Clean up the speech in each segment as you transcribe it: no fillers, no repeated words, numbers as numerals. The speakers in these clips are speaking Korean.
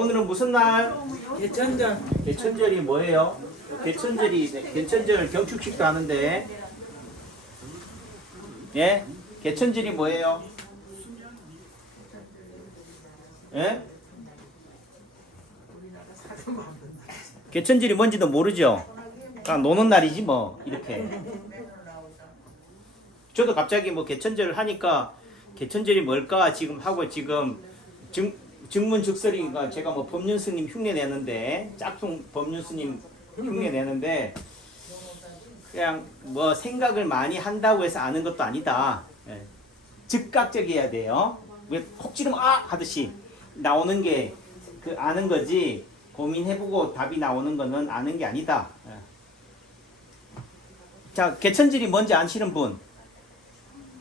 오늘은 무슨 날? 개천절. 개천절이 뭐예요? 개천절 경축식도 하는데, 예? 개천절이 뭐예요? 예? 개천절이 뭔지도 모르죠? 그냥 노는 날이지 뭐 이렇게. 저도 갑자기 뭐 개천절을 하니까 개천절이 뭘까 지금 하고 지금 증문즉설이가 제가 뭐 법륜스님 흉내 내는데 짝퉁 법륜스님 흉내 내는데 그냥 뭐 생각을 많이 한다고 해서 아는 것도 아니다. 예. 즉각적이어야 돼요. 왜 콕 찌르면 아 하듯이 나오는 게 그 아는 거지 고민해보고 답이 나오는 거는 아는 게 아니다. 예. 자, 개천절이 뭔지 아시는 분?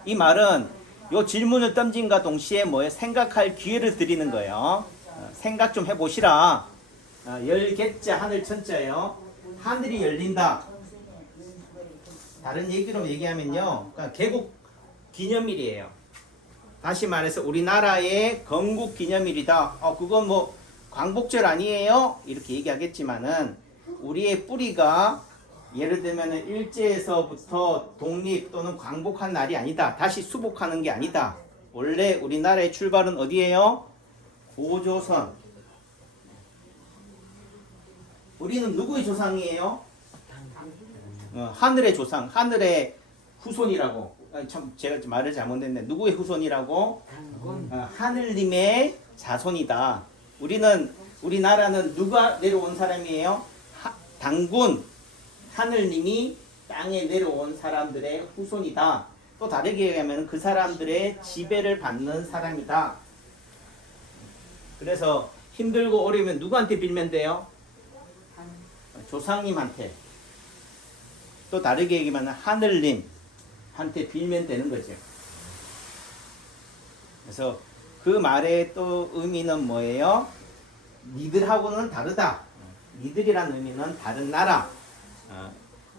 이 말은 요 질문을 던진과 동시에 뭐에 생각할 기회를 드리는 거예요. 생각 좀 해보시라. 열개자 하늘 천자요. 하늘이 열린다. 다른 얘기로 얘기하면요, 그러니까 개국 기념일이에요. 다시 말해서 우리나라의 건국 기념일이다. 그건 뭐 광복절 아니에요? 이렇게 얘기하겠지만은 우리의 뿌리가 예를 들면 일제에서부터 독립 또는 광복한 날이 아니다. 다시 수복하는 게 아니다. 원래 우리나라의 출발은 어디예요? 고조선. 우리는 누구의 조상이에요? 하늘의 조상, 하늘의 후손이라고. 참 제가 말을 잘못했네. 누구의 후손이라고? 하늘님의 자손이다. 우리나라는 누가 내려온 사람이에요? 당군. 하늘님이 땅에 내려온 사람들의 후손이다. 또 다르게 얘기하면 그 사람들의 지배를 받는 사람이다. 그래서 힘들고 어려우면 누구한테 빌면 돼요? 조상님한테. 또 다르게 얘기하면 하늘님한테 빌면 되는 거죠. 그래서 그 말의 또 의미는 뭐예요? 니들하고는 다르다. 니들이라는 의미는 다른 나라.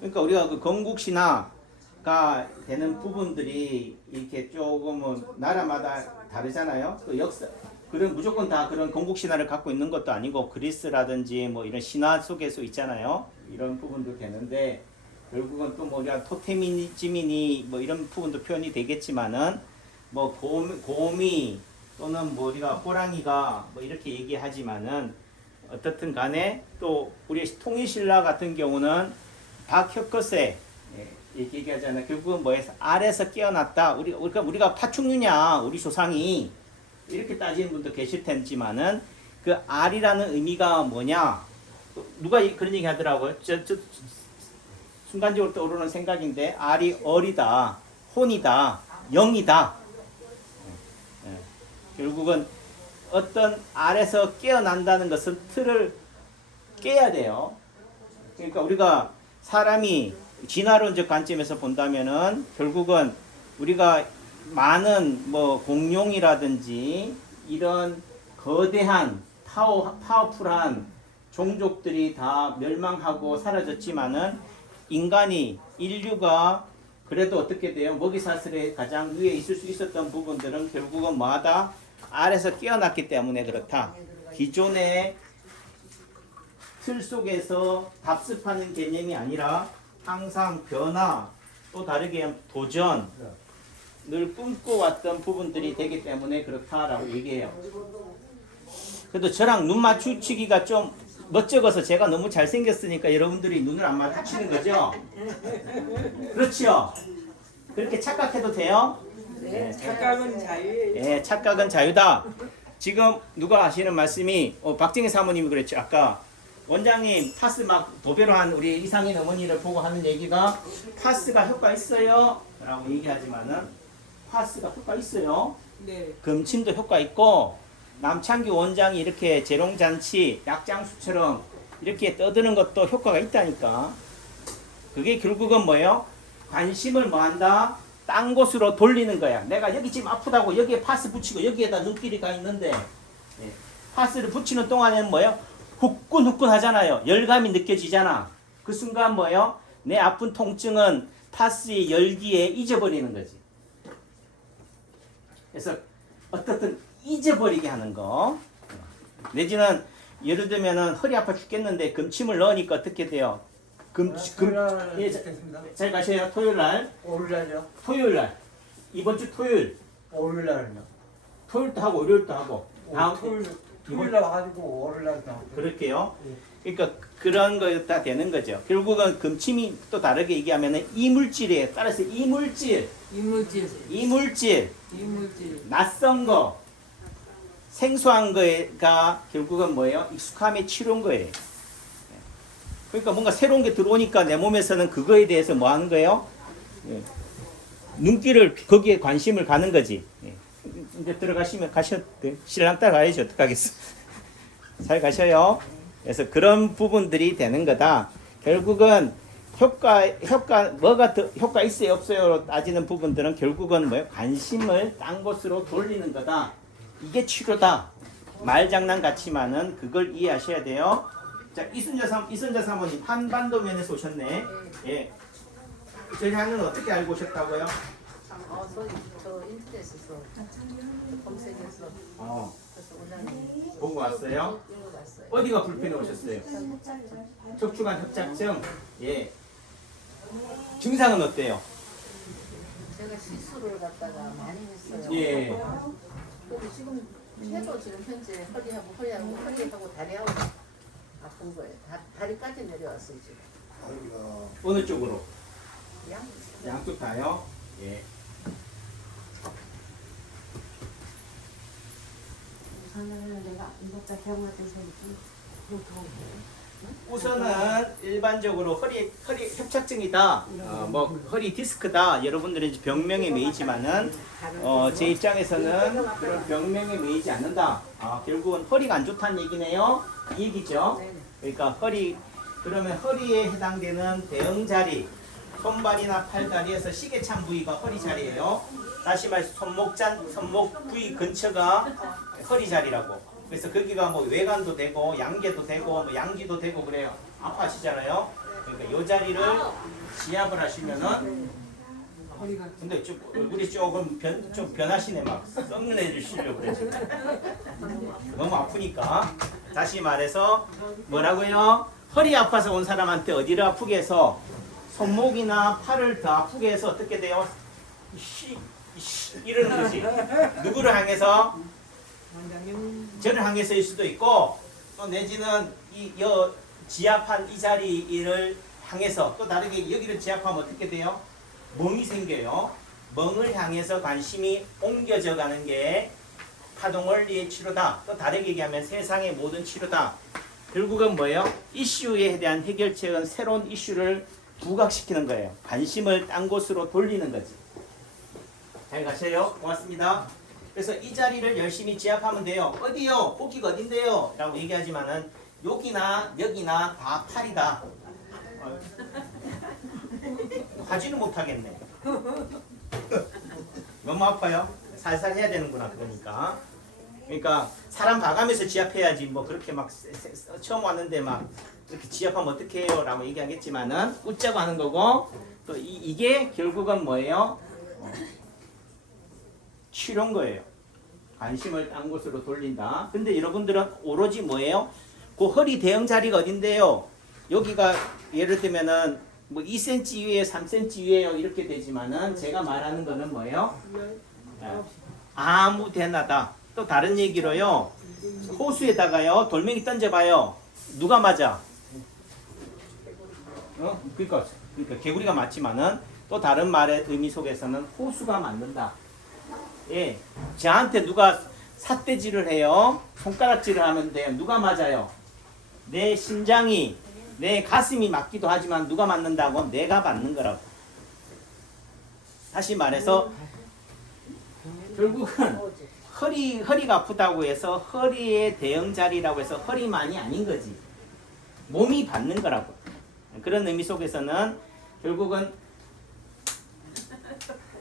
그러니까 우리가 그 건국신화가 되는 부분들이 이렇게 조금은 나라마다 다르잖아요. 또 역사 그런 무조건 다 그런 건국신화를 갖고 있는 것도 아니고 그리스라든지 뭐 이런 신화 속에서 있잖아요. 이런 부분도 되는데 결국은 또 뭐 우리가 토테미즘이니 뭐 이런 부분도 표현이 되겠지만은 뭐 곰이 또는 뭐 우리가 호랑이가 뭐 이렇게 얘기하지만은 어떻든 간에 또 우리 통일신라 같은 경우는 박혁거세 얘기하잖아요. 결국은 뭐해서 아래서 깨어났다. 우리가 파충류냐 우리 조상이 이렇게 따지는 분도 계실 텐지만은 그 알이라는 의미가 뭐냐? 누가 그런 얘기 하더라고요. 순간적으로 떠오르는 생각인데 알이 어리다, 혼이다, 영이다. 결국은 어떤 알에서 깨어난다는 것은 틀을 깨야 돼요. 그러니까 우리가 사람이 진화론적 관점에서 본다면은 결국은 우리가 많은 뭐 공룡이라든지 이런 거대한 파워풀한 종족들이 다 멸망하고 사라졌지만은 인류가 그래도 어떻게 돼요? 먹이사슬에 가장 위에 있을 수 있었던 부분들은 결국은 뭐하다? 알에서 깨어났기 때문에 그렇다. 기존의 틀 속에서 답습하는 개념이 아니라 항상 변화, 또 다르게 도전, 늘 꿈꿔왔던 부분들이 되기 때문에 그렇다라고 얘기해요. 그래도 저랑 눈 맞추기가 좀 멋쩍어서 제가 너무 잘생겼으니까 여러분들이 눈을 안 마주치는 거죠? 그렇죠? 그렇게 착각해도 돼요? 네, 착각은 자유예요. 예, 착각은 자유다. 지금 누가 하시는 말씀이 박정희 사모님이 그랬죠. 아까 원장님 파스 막 도배로 한 우리 이상인 어머니를 보고 하는 얘기가 파스가 효과 있어요? 라고 얘기하지만은 파스가 효과 있어요. 네. 금침도 효과 있고 남창규 원장이 이렇게 재롱잔치 약장수처럼 이렇게 떠드는 것도 효과가 있다니까. 그게 결국은 뭐예요? 관심을 뭐한다? 딴 곳으로 돌리는 거야. 내가 여기 지금 아프다고 여기에 파스 붙이고 여기에다 눈길이 가 있는데 파스를 붙이는 동안에는 뭐예요? 후끈후끈 하잖아요. 열감이 느껴지잖아. 그 순간 뭐예요? 내 아픈 통증은 파스의 열기에 잊어버리는 거지. 그래서 어떻든 잊어버리게 하는 거. 내지는 예를 들면은 허리 아파 죽겠는데 금침을 넣으니까 어떻게 돼요? 예, 잘 가셔요. 토요일 날. 오늘날요? 토요일 날. 이번 주 토요일. 오늘날요? 토요일도 하고 월요일도 하고. 다음 토요일날 와가지고 오늘날도 그럴게요. 그러니까 그런 거 다 되는 거죠. 결국은 금침이 또 다르게 얘기하면은 이물질이에요. 따라서 이물질, 이물질. 낯선 거, 생소한 거가 결국은 뭐예요? 익숙함의 치료인 거예요. 그러니까 뭔가 새로운 게 들어오니까 내 몸에서는 그거에 대해서 뭐 하는 거예요? 예. 눈길을 거기에 관심을 가는 거지. 예. 이제 들어가시면 가셔도 돼. 신랑 따라가야지 어떡하겠어. 잘 가셔요. 그래서 그런 부분들이 되는 거다. 결국은 뭐가 더 효과 있어요 없어요로 따지는 부분들은 결국은 뭐예요? 관심을 딴 곳으로 돌리는 거다. 이게 치료다. 말장난 같지만은 그걸 이해하셔야 돼요. 자, 이순자 사모님 한반도 면에서 오셨네. 예. 저희 하는 어떻게 알고 오셨다고요? 저 인터넷에서 검색해서 그래서 원장님 보고 왔어요? 읽어봤어요. 어디가 불편해 오셨어요? 척추관 협착증. 예. 증상은 어때요? 제가 시술을 갖다가 많이 했어요. 예. 그리고 지금 해도 지금 현재 허리하고 다리하고 아픈 거예요. 다리까지 내려왔어요 지금. 어느 쪽으로? 양 양쪽 다요? 예. 우선은 내가 이것다 경화돼서 우선은 일반적으로 허리 협착증이다. 뭐 허리 디스크다. 여러분들은 이제 병명에 매이지만은 제 입장에서는 그런 병명에 매이지 않는다. 결국은 허리가 안 좋다는 얘기네요. 이 얘기죠. 그러니까 그러면 허리에 해당되는 대응 자리, 손발이나 팔다리에서 시계찬 부위가 허리 자리예요. 다시 말해서 손목 부위 근처가 허리 자리라고. 그래서 거기가 뭐 외관도 되고 양계도 되고 뭐 양지도 되고 그래요. 아파하시잖아요. 그러니까 이 자리를 지압을 하시면은 근데 좀 얼굴이 조금 좀 변하시네. 막 썩는 애를 쉬려고 그래 지금. 너무 아프니까. 다시 말해서 뭐라고요? 허리 아파서 온 사람한테 어디를 아프게 해서 손목이나 팔을 더 아프게 해서 어떻게 돼요? 이러는 거지. 누구를 향해서? 저를 향해서일 수도 있고 또 내지는 지압한 이 자리를 향해서 또 다르게 여기를 지압하면 어떻게 돼요? 멍이 생겨요. 멍을 향해서 관심이 옮겨져 가는 게 파동원리의 치료다. 또 다르게 얘기하면 세상의 모든 치료다. 결국은 뭐예요? 이슈에 대한 해결책은 새로운 이슈를 부각시키는 거예요. 관심을 딴 곳으로 돌리는 거지. 잘 가세요. 고맙습니다. 그래서 이 자리를 열심히 지압하면 돼요. 어디요? 거기가 어딘데요? 라고 얘기하지만은 여기나 여기나 다 팔이다. 하지는 못하겠네. 너무 아파요. 살살 해야 되는구나. 그러니까 사람 봐가면서 지압해야지 뭐 그렇게 막 처음 왔는데 막 이렇게 지압하면 어떻게 해요? 라고 얘기하겠지만은 웃자고 하는 거고 또 이게 결국은 뭐예요? 치료인 거예요. 관심을 딴 곳으로 돌린다. 근데 여러분들은 오로지 뭐예요? 그 허리 대응 자리가 어딘데요? 여기가 예를 들면은 뭐 2cm 위에 3cm 위에요 이렇게 되지만은 제가 말하는 거는 뭐예요? 아무 데나다. 또 다른 얘기로요. 호수에다가요 돌멩이 던져봐요. 누가 맞아? 그러니까 개구리가 맞지만은 또 다른 말의 의미 속에서는 호수가 맞는다. 예, 저한테 누가 삿대질을 해요. 손가락질을 하면 돼요. 누가 맞아요? 내 심장이, 내 가슴이 맞기도 하지만 누가 맞는다고? 내가 맞는 거라고. 다시 말해서 결국은 허리가 아프다고 해서 허리의 대응 자리라고 해서 허리만이 아닌 거지. 몸이 받는 거라고. 그런 의미 속에서는 결국은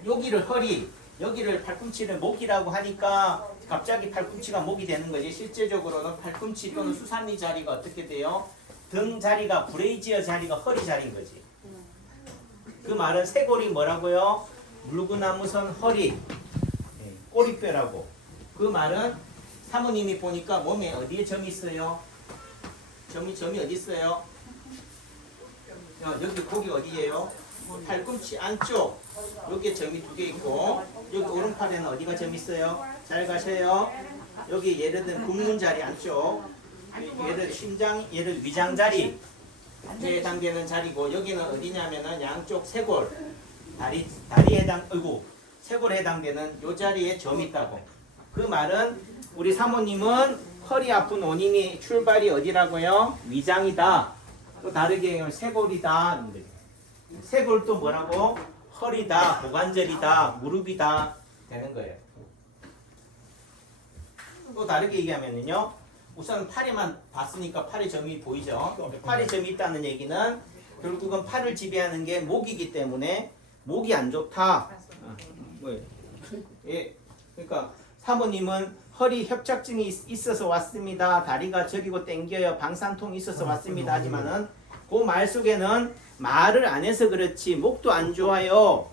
여기를 허리, 여기를 팔꿈치를 목이라고 하니까 갑자기 팔꿈치가 목이 되는 거지. 실제적으로는 팔꿈치 또는 수산리 자리가 어떻게 돼요? 등 자리가 브레이지어 자리가 허리 자리인 거지. 그 말은 쇄골이 뭐라고요? 물구나무선 허리, 꼬리뼈라고. 그 말은 사모님이 보니까 몸에 어디에 점이 있어요? 점이 어디 있어요? 여기 고기 어디예요? 팔꿈치 안쪽. 여기에 점이 2개 있고 여기 오른팔에는 어디가 점 있어요? 잘 가셔요. 여기 예를 들면 굽는 자리 안쪽. 얘를 심장, 얘를 위장 자리. 에 해당되는 자리고 여기는 어디냐면은 양쪽 쇄골. 다리에 쇄골에 해당되는 요 자리에 점이 있다고. 그 말은 우리 사모님은 허리 아픈 원인이 출발이 어디라고요? 위장이다. 또 다르게 쇄골이다. 쇄골 또 뭐라고? 허리다, 고관절이다, 무릎이다 되는 거예요. 또 다르게 얘기하면요. 우선 팔에만 봤으니까 팔에 점이 보이죠. 팔에 점이 있다는 얘기는 결국은 팔을 지배하는 게 목이기 때문에 목이 안 좋다. 예, 그러니까 사모님은 허리 협착증이 있어서 왔습니다. 다리가 저리고 땡겨요. 방산통이 있어서 왔습니다. 하지만은 그 말 속에는 말을 안 해서 그렇지 목도 안 좋아요.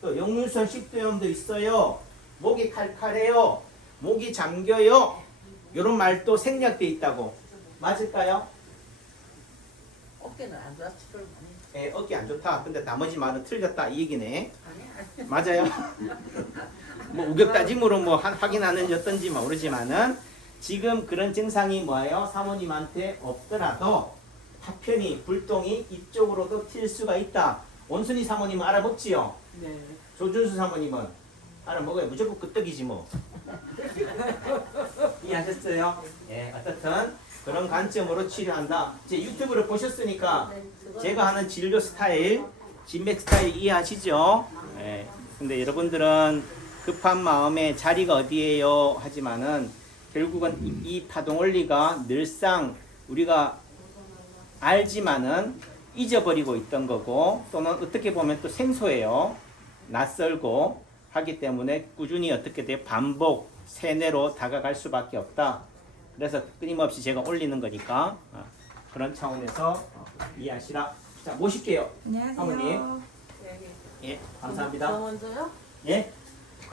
또 역류성 식도염도 있어요. 목이 칼칼해요. 목이 잠겨요. 이런 말도 생략돼 있다고. 맞을까요? 어깨는 안 좋아 치료를 많이. 예, 어깨 안 좋다. 근데 나머지 말은 틀렸다 이 얘기네. 아니. 맞아요. 뭐 우격다짐으로 뭐 확인하는 어떤지 모르지만은 지금 그런 증상이 뭐예요? 사모님한테 없더라도 파편이 불똥이 이쪽으로도 튈 수가 있다. 원순이 사모님은 알아먹지요. 네. 조준수 사모님은 알아먹어요. 무조건 끄떡이지 뭐. 이해하셨어요? 예, 어떻든 그런 관점으로 치료한다. 이제 유튜브를 보셨으니까 제가 하는 진료 스타일, 진맥 스타일 이해하시죠? 예. 근데 여러분들은 급한 마음에 자리가 어디예요? 하지만은 결국은 이 파동 원리가 늘상 우리가 알지만은 잊어버리고 있던 거고 또는 어떻게 보면 또 생소해요. 낯설고 하기 때문에 꾸준히 어떻게 돼요? 반복, 세뇌로 다가갈 수밖에 없다. 그래서 끊임없이 제가 올리는 거니까 그런 차원에서 이해하시라. 자, 모실게요. 안녕하세요. 사모님. 예, 감사합니다. 저 먼저요? 예?